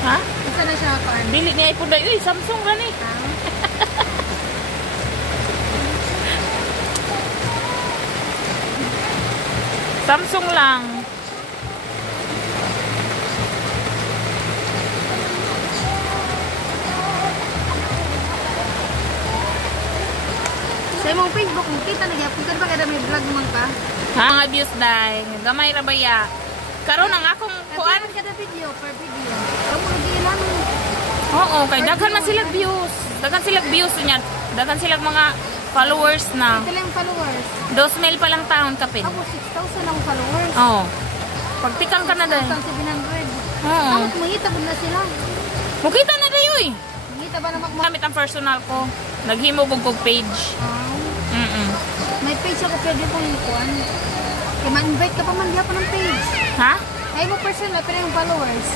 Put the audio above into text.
Ha? Isa na siya kuan. Dili ni iPhone dai. Uy, Samsung ra ni. Samsung lang. Sa imong Facebook, kita na gyapon ka ba kada may vlog man ka? Ha? Mga views dai. Gamay ra baya. Karon ang akong kuan. Kada video per video. Kamu nagilan. Oo, kay daghan man sila views. Daghan sila views niya. Daghan sila mga followers na. Ito lang followers. 2,000 pa lang taon kapin. Ako 6,000 ang followers. Oo. Pagtikang ka na dai. 6,700. Oo. Ako mangita ba na sila? Mukita na dayo eh. Mangita ba na Gamit ang personal ko. Naghimo kog page. May page ako pwede kong ikuan. Kaya ma-invite ka pa man gyapon ng page. Ha? Ay mo personal pero yung followers.